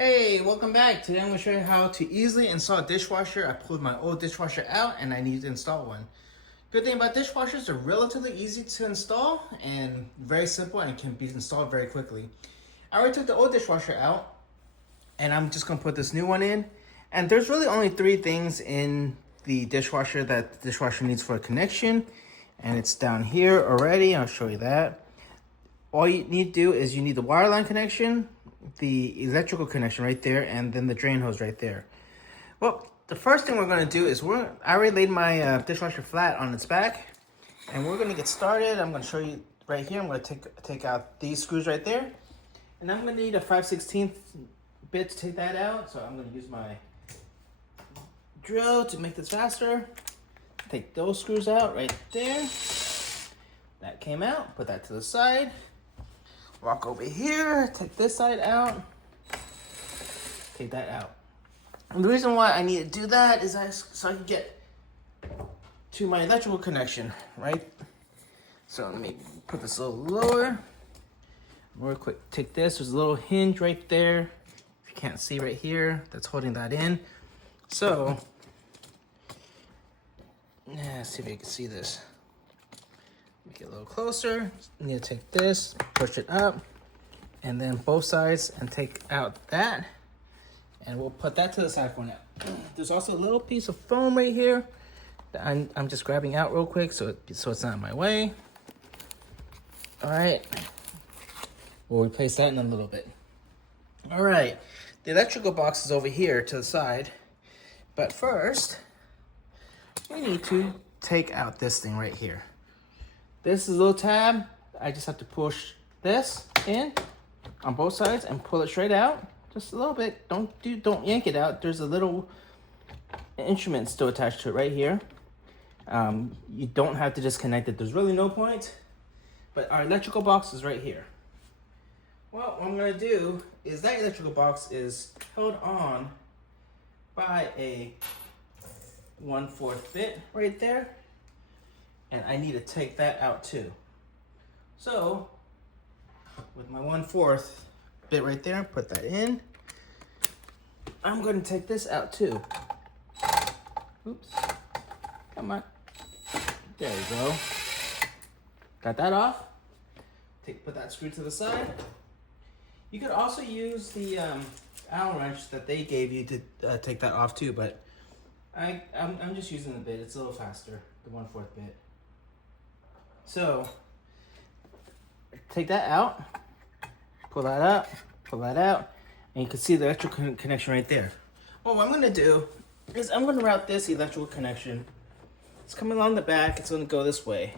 Hey, welcome back. Today I'm going to show you how to easily install a dishwasher. I pulled my old dishwasher out and I need to install one. Good thing about dishwashers, they're relatively easy to install and very simple and can be installed very quickly. I already took the old dishwasher out and I'm just going to put this new one in. And there's really only three things in the dishwasher that the dishwasher needs for a connection. And it's down here already. I'll show you that. All you need to do is you need the wireline connection, the electrical connection right there, and then the drain hose right there. Well, the first thing we're going to do is I already laid my dishwasher flat on its back, and we're going to get started. I'm going to show you right here. I'm going to take out these screws right there, and I'm going to need a 5/16 bit to take that out. So I'm going to use my drill to make this faster. Take those screws out right there. That came out. Put that to the side. Walk over here, take this side out, take that out. And the reason why I need to do that is so I can get to my electrical connection, right? So let me put this a little lower. Real quick, take this. There's a little hinge right there. If you can't see right here, that's holding that in. So, let's see if you can see this. Make it a little closer. You need to take this, push it up, and then both sides, and take out that. And we'll put that to the side for now. There's also a little piece of foam right here that I'm just grabbing out real quick so it's not in my way. All right. We'll replace that in a little bit. All right. The electrical box is over here to the side. But first, we need to take out this thing right here. This is a little tab. I just have to push this in on both sides and pull it straight out. Just a little bit. Don't yank it out. There's a little instrument still attached to it right here. You don't have to disconnect it. There's really no point. But our electrical box is right here. Well, what I'm going to do is that electrical box is held on by a 1/4 bit right there. And I need to take that out too. So, with my 1/4 bit right there, put that in. I'm going to take this out too. Oops. Come on. There we go. Got that off. Put that screw to the side. You could also use the Allen wrench that they gave you to take that off too, but I'm just using the bit. It's a little faster, the 1/4 bit. So, take that out, pull that up, pull that out, and you can see the electrical connection right there. Well, what I'm going to do is I'm going to route this electrical connection. It's coming along the back. It's going to go this way.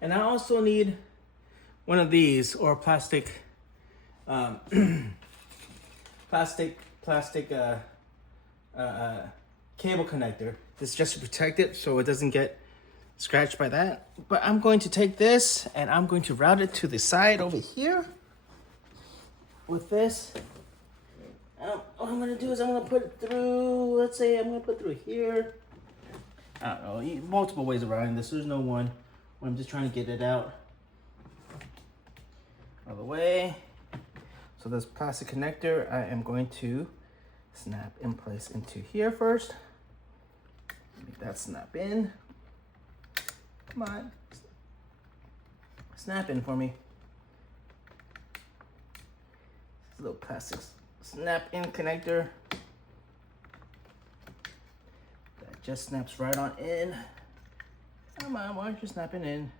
And I also need one of these, or a plastic cable connector. This is just to protect it so it doesn't get scratched by that. But I'm going to take this and I'm going to route it to the side over here with this. What I'm going to do is I'm going to put it through, let's say I'm going to put it through here. I don't know, multiple ways of routing this. There's no one. I'm just trying to get it out of the way. So this plastic connector, I am going to snap in place into here first. Make that snap in. Come on. Snap in for me. This little plastic snap in connector. That just snaps right on in. Come on, why aren't you snapping in?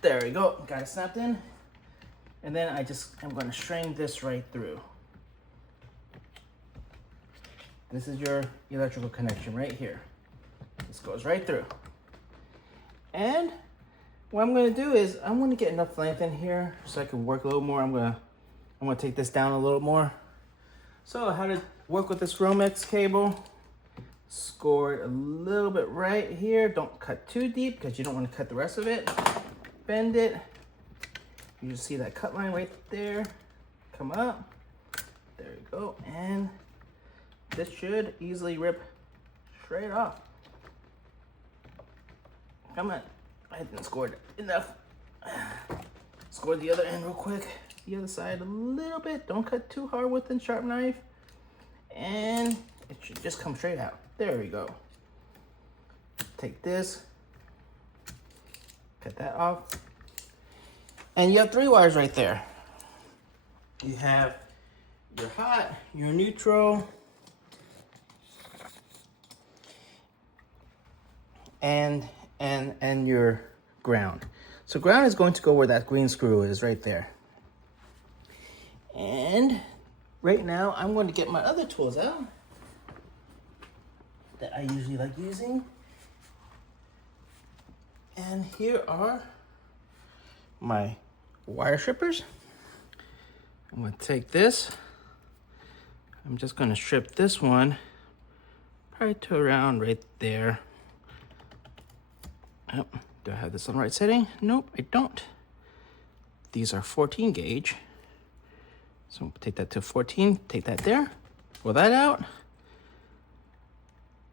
There we go. Got it snapped in. And then I'm going to string this right through. This is your electrical connection right here. This goes right through. And what I'm going to do is I'm going to get enough length in here so I can work a little more. I'm going to take this down a little more. So how to work with this Romex cable? Score it a little bit right here. Don't cut too deep because you don't want to cut the rest of it. Bend it. You just see that cut line right there. Come up. There you go. And this should easily rip straight off. Come on. I didn't score enough. Score the other end real quick. The other side a little bit. Don't cut too hard with the sharp knife. And it should just come straight out. There we go. Take this. Cut that off. And you have 3 wires right there. You have your hot, your neutral, and your ground. So ground is going to go where that green screw is, right there. And right now I'm going to get my other tools out that I usually like using. And here are my wire strippers. I'm going to take this. I'm just going to strip this one probably to around right there. Oh, do I have this on the right setting? Nope, I don't. These are 14 gauge. So take that to 14, take that there, pull that out.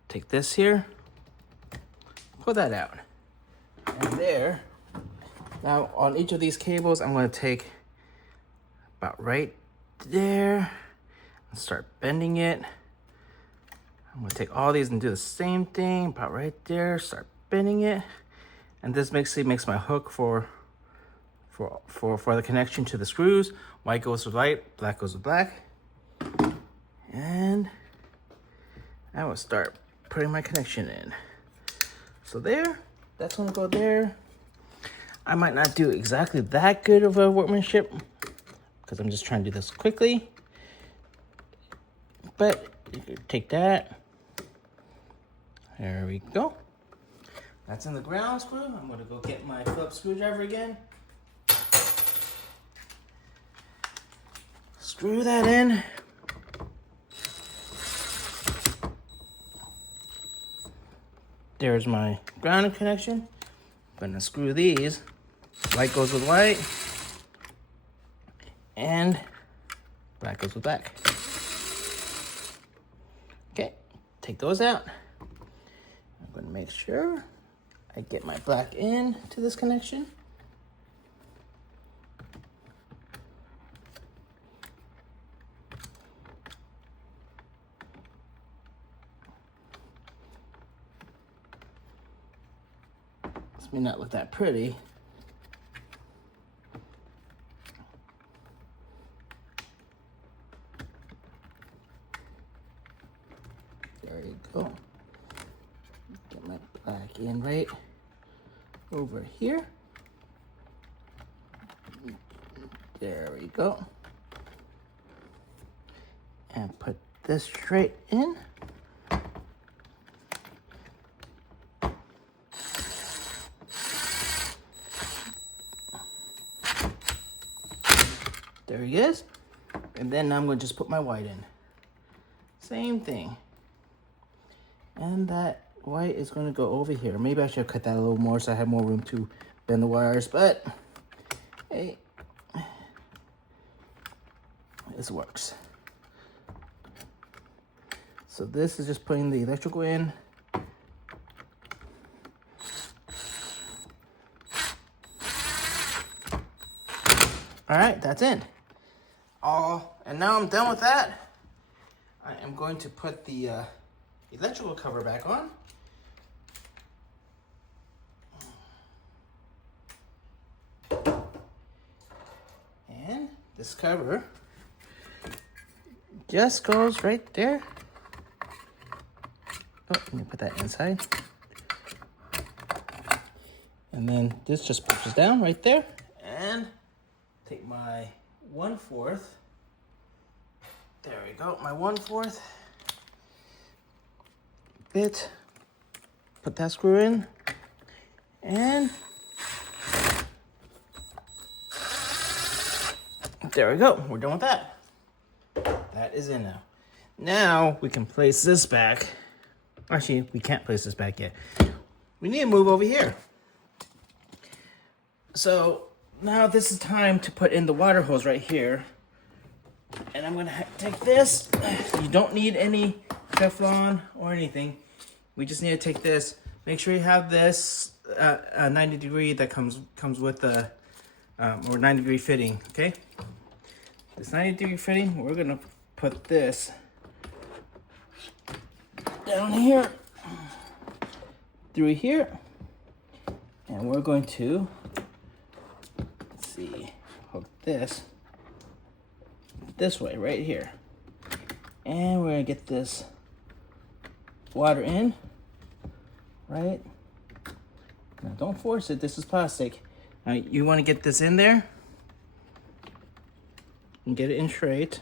Take this here, pull that out. And there. Now on each of these cables, I'm going to take about right there and start bending it. I'm going to take all these and do the same thing, about right there, start bending it. And this basically makes my hook for the connection to the screws. White goes with white, black goes with black. And I will start putting my connection in. So there, that's gonna go there. I might not do exactly that good of a workmanship because I'm just trying to do this quickly. But you could take that. There we go. That's in the ground screw. I'm gonna go get my Phillips screwdriver again. Screw that in. There's my ground connection. I'm gonna screw these. White goes with white. And black goes with black. Okay, take those out. I'm gonna make sure I get my black in to this connection. This may not look that pretty. There you go. Get my black in right over here. There we go. And put this straight in. There he is. And then I'm going to just put my white in. Same thing. And that white is going to go over here. Maybe I should have cut that a little more so I have more room to bend the wires, but hey, this works. So this is just putting the electrical in. All right, that's it. And now I'm done with that. I am going to put the electrical cover back on. And this cover just goes right there. Oh, let me put that inside. And then this just pushes down right there. And take my 1/4. There we go, my 1/4 bit. Put that screw in. And there we go, we're done with that. That is in now. Now we can place this back. Actually, we can't place this back yet. We need to move over here. So now this is time to put in the water hose right here. And I'm gonna take this. You don't need any Teflon or anything. We just need to take this. Make sure you have this 90 degree that comes with the or 90-degree fitting, okay? This 90-degree fitting, we're gonna put this down here, through here, and we're going to, let's see, hook this way, right here. And we're gonna get this water in, right? Now don't force it, this is plastic. Now you wanna get this in there and get it in straight.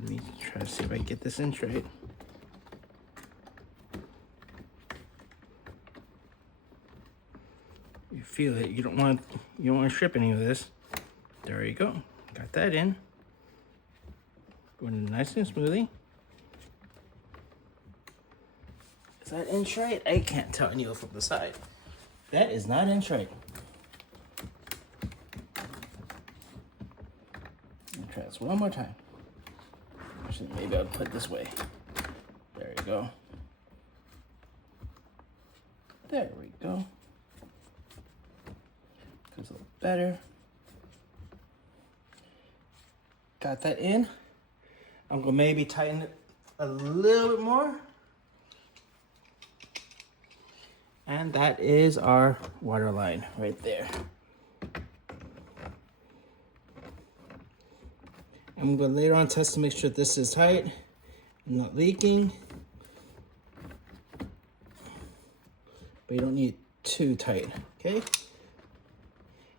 Let me try to see if I can get this in straight. You feel it, you don't want to strip any of this. There you go, got that in. Going nice and smoothly. Is that in straight? I can't tell any from the side. That is not in straight. Let me try this one more time. Actually, maybe I'll put it this way. There you go. There we go. Goes a little better. Got that in. I'm gonna maybe tighten it a little bit more. And that is our water line right there. I'm gonna later on test to make sure this is tight and not leaking. But you don't need it too tight, okay?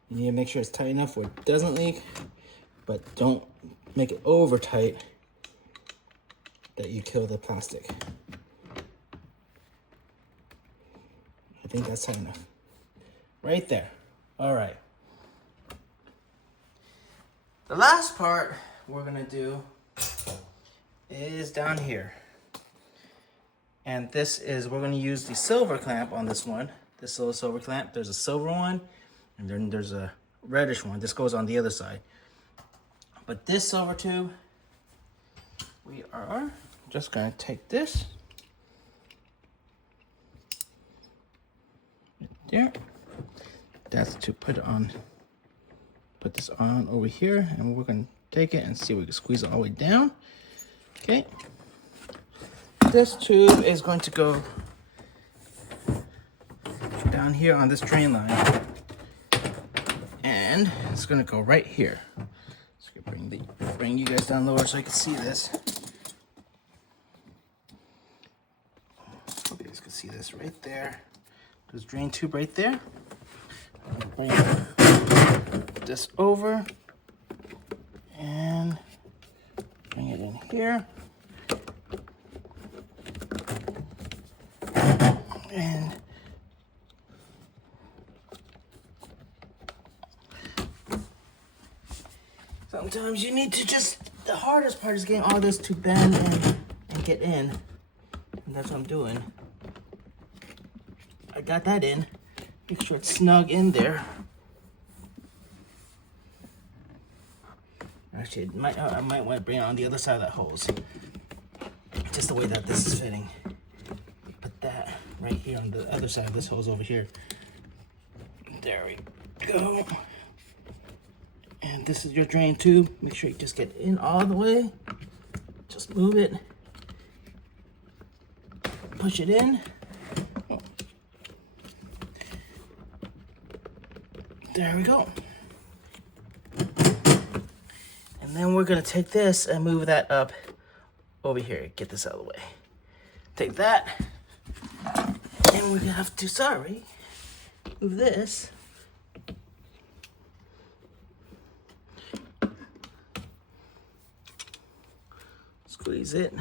You need to make sure it's tight enough where it doesn't leak, but don't make it over tight that you kill the plastic. I think that's tight enough. Right there. All right. The last part we're gonna do is down here. And this is, we're gonna use the silver clamp on this one. This little silver clamp. There's a silver one, and then there's a reddish one. This goes on the other side. But this silver tube, we are just gonna take this there. That's to put it on, put this on over here, and we're gonna take it and see if we can squeeze it all the way down. Okay. This tube is going to go down here on this drain line, and it's gonna go right here. So I can bring you guys down lower so I can see this. Hope you guys can see this right there. There's drain tube right there. I'm gonna bring this over and bring it in here. And sometimes you need to just, the hardest part is getting all this to bend and get in. And that's what I'm doing. I got that in. Make sure it's snug in there. Actually, I might want to bring it on the other side of that hose. Just the way that this is fitting. Put that right here on the other side of this hose over here. There we go. And this is your drain tube. Make sure you just get in all the way. Just move it. Push it in. There we go. And then we're gonna take this and move that up over here. Get this out of the way. Take that. And we're gonna have to, move this. Squeeze it.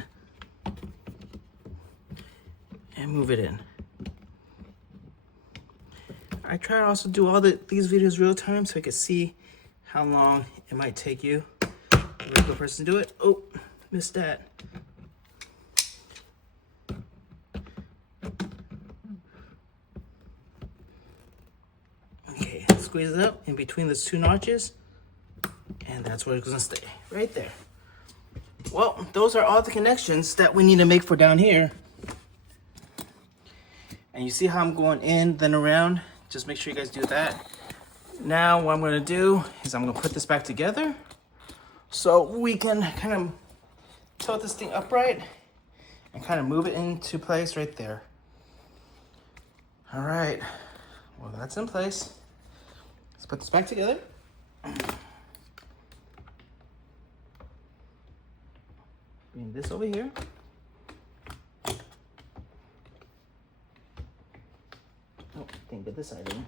And move it in. I try to also do all these videos real time so I can see how long it might take you, a regular person, to do it. Oh, missed that. Okay, squeeze it up in between those two notches, and that's where it's gonna stay, right there. Well, those are all the connections that we need to make for down here. And you see how I'm going in, then around? Just make sure you guys do that. Now what I'm gonna do is I'm gonna put this back together so we can kind of tilt this thing upright and kind of move it into place right there. All right, well, that's in place. Let's put this back together. Bring this over here. Oh, didn't get this side in.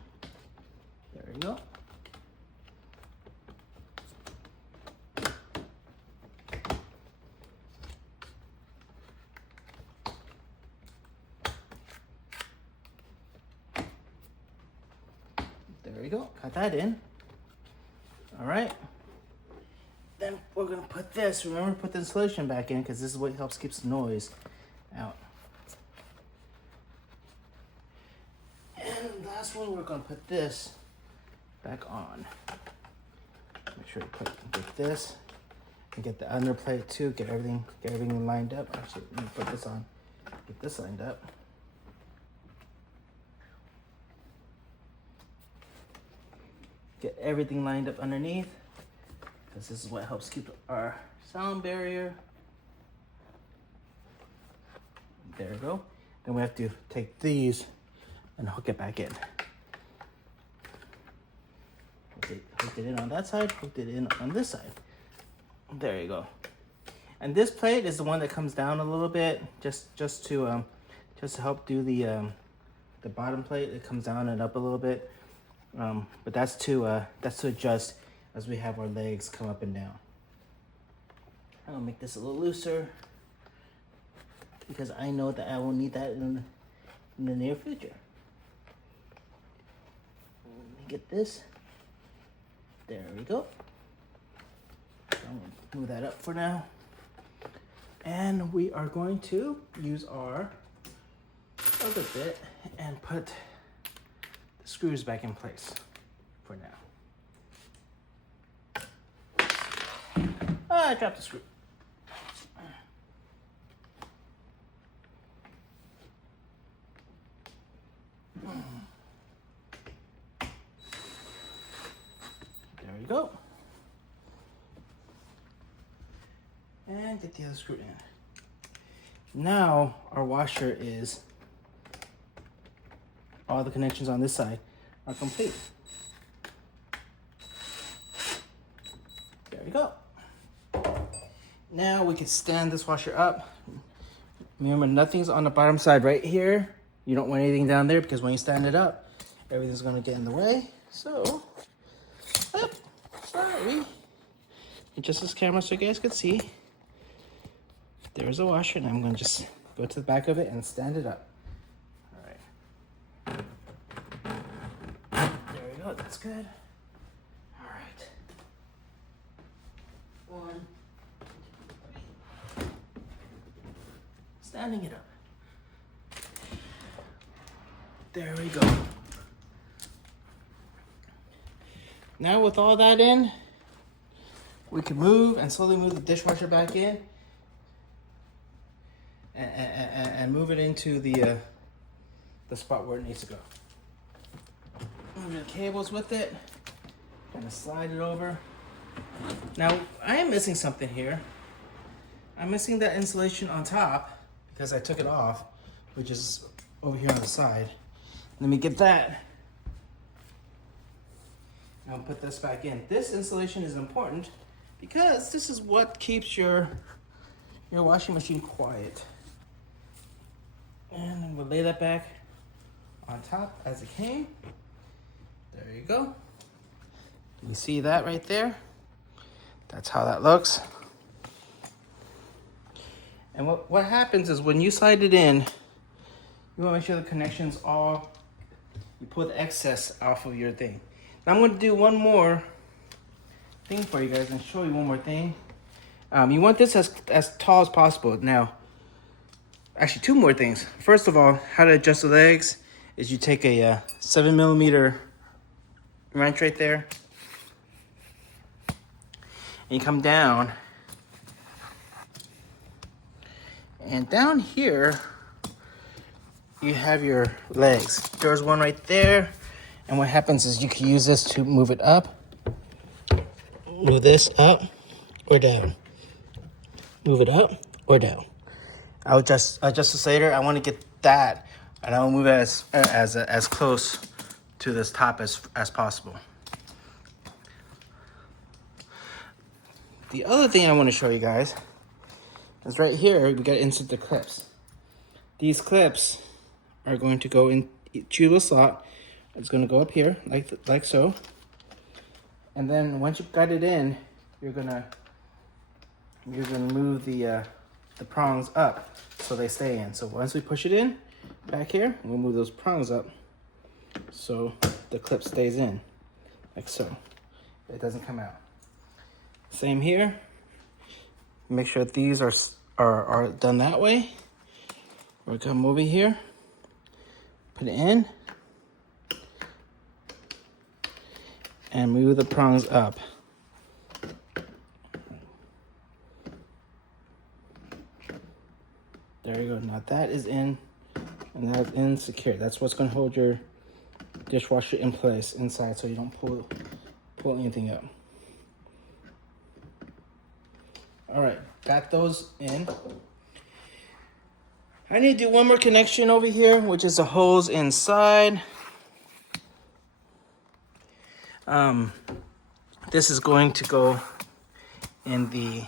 There we go. There we go, got that in. All right. Then we're gonna put this, remember, put the insulation back in because this is what helps keeps the noise out. And last one, we're gonna put this back on. Make sure you get this and get the under plate too, get everything lined up. Actually, let me put this on, get this lined up. Get everything lined up underneath, because this is what helps keep our sound barrier. There we go. Then we have to take these and hook it back in. Hooked it in on that side, hooked it in on this side. There you go. And this plate is the one that comes down a little bit, just to help do the bottom plate. It comes down and up a little bit. But that's to adjust as we have our legs come up and down. I'm gonna make this a little looser because I know that I will need that in the near future. Let me get this. There we go. So I'm gonna move that up for now. And we are going to use our other bit and put the screws back in place for now. I dropped the screw. There we go. And get the other screw in. Now our washer is, all the connections on this side are complete. There we go. Now we can stand this washer up. Remember, nothing's on the bottom side right here. You don't want anything down there because when you stand it up, everything's gonna get in the way. So, sorry. Adjust this camera so you guys can see. There's a washer, and I'm gonna just go to the back of it and stand it up. All right. There we go, that's good. All right. 1, 2, 3. Standing it up. There we go. Now with all that in, we can move and slowly move the dishwasher back in and move it into the spot where it needs to go. Move the cables with it, kind of slide it over. Now, I am missing something here. I'm missing that insulation on top because I took it off, which is over here on the side. Let me get that. I'll put this back in. This insulation is important because this is what keeps your washing machine quiet. And then we'll lay that back on top as it came. There you go. You see that right there? That's how that looks. And what happens is when you slide it in, you want to make sure the connections all, you pull the excess off of your thing. Now I'm going to do one more thing for you guys and show you one more thing. You want this as tall as possible. Now, actually 2 more things. First of all, how to adjust the legs is you take a 7mm wrench right there, and you come down, and down here you have your legs. There's one right there, And what happens is you can use this to move it up, move this up or down, move it up or down. I'll adjust this later. I want to get that, and I'll move it as close to this top as possible. The other thing I want to show you guys is right here. We got to insert the clips. These clips are going to go into the slot. It's going to go up here like so. And then once you've got it in, you're gonna move the prongs up so they stay in. So once we push it in back here, we'll move those prongs up so the clip stays in like so. It doesn't come out. Same here. Make sure that these are done that way. We're gonna come over here, put it in, and move the prongs up. There you go. Now that is in, and that's in secure. That's what's going to hold your dishwasher in place inside, so you don't pull anything up. All right, got those in. I need to do one more connection over here, which is the hose inside. This is going to go in the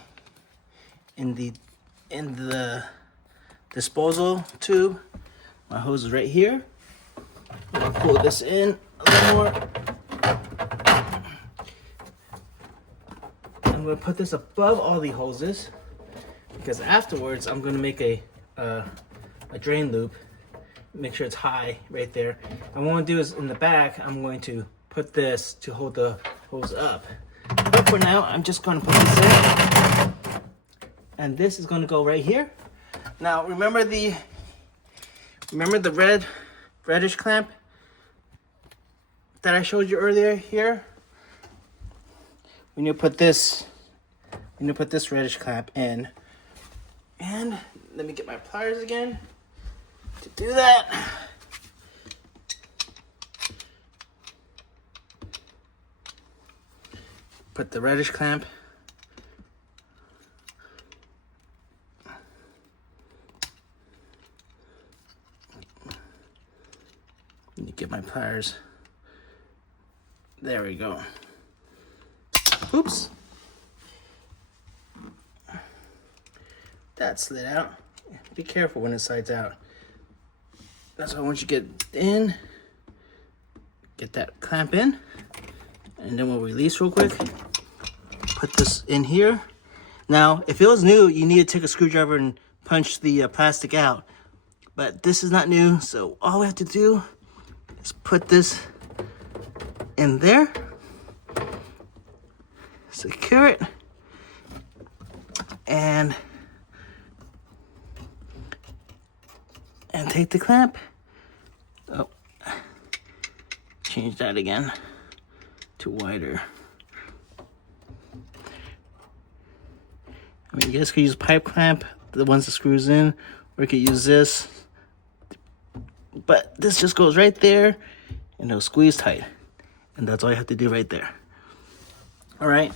disposal tube. My hose is right here. I'll pull this in a little more. I'm going to put this above all the hoses because afterwards I'm going to make a drain loop. Make sure it's high right there. And what I'm going to do is in the back, I'm going to put this to hold the hose up. But for now, I'm just going to put this in. And this is going to go right here. Now, remember the reddish clamp that I showed you earlier here? When you put this reddish clamp in, and let me get my pliers again to do that. Put the reddish clamp let me get my pliers. There we go. Oops. That slid out. Be careful when it slides out. That's why once you get in, get that clamp in, and then we'll release real quick. Put this in here. Now, if it was new, you need to take a screwdriver and punch the plastic out. But this is not new, so all we have to do is put this in there, secure it, and take the clamp. Oh, change that again to wider. I mean, you guys could use pipe clamp, the ones that screws in, or you could use this. But this just goes right there, and it'll squeeze tight. And that's all you have to do right there. All right,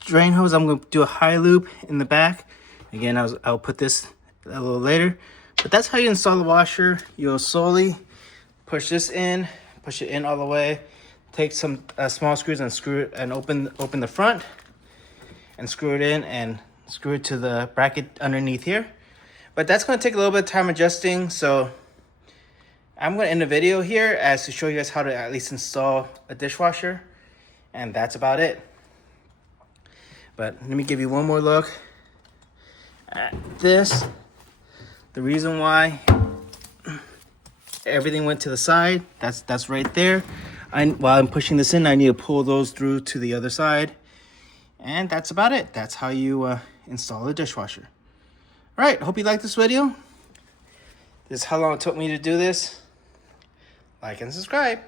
drain hose, I'm gonna do a high loop in the back. Again, I'll put this a little later. But that's how you install the washer. You'll slowly push this in, push it in all the way. Take some small screws and screw it and open the front, and screw it in and screw it to the bracket underneath here. But that's going to take a little bit of time adjusting, so I'm going to end the video here as to show you guys how to at least install a dishwasher, and that's about it. But let me give you one more look at this. The reason why everything went to the side, that's right there. While I'm pushing this in, I need to pull those through to the other side. And that's about it. That's how you install a dishwasher. All right, hope you liked this video. This is how long it took me to do this. Like and subscribe.